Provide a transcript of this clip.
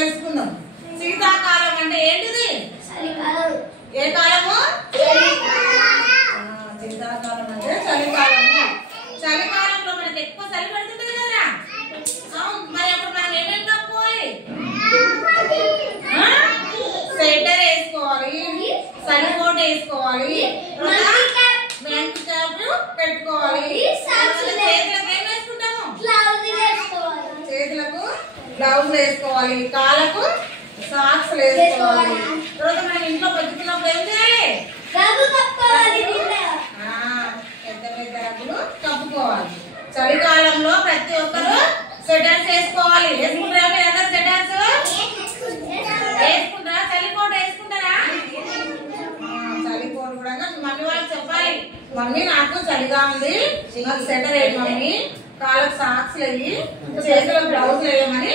తెలుసుకుందాం. శీతాకాలం అంటే ఏంటిది? ఏ కాలము? శీతాకాలం అంటే చలికాలము. చలికాలంలో మనకి ఎక్కువ చలి పడుతుంది కదా. మరి అప్పుడు మనం ఏమేమి కప్పుకోవాలి? స్వెటర్ వేసుకోవాలి, చలి కోట్ వేసుకోవాలి, మ్యాంక్ క్యాప్ పెట్టుకోవాలి. చేతులకు ఏం వేసుకుంటాము? చేతులకు గ్లౌజ్ వేసుకోవాలి, కాళ్ళకు సాక్స్ వేసుకోవాలి. తర్వాత మనం ఇంట్లో బతుకున్నప్పుడు ఏం చేయాలి? పెద్ద పెద్ద రగ్గులు కప్పుకోవాలి. చలికాలంలో ప్రతి ఒక్కరు స్వెటర్స్ వేసుకోవాలి. వేసుకుంటారా మీరు అందరు స్వెటర్స్? వేసుకుంటారా? చలికోట వేసుకుంటారా? చలికోట కూడా మమ్మీ వాళ్ళకి చెప్పాలి, మమ్మీ నాకు చలిగా ఉంది, నాకు స్వెటర్ వేయి మమ్మీ, కాళ్ళకు సాక్స్ వేయి, చేతులకు గ్లౌజ్ వేయమని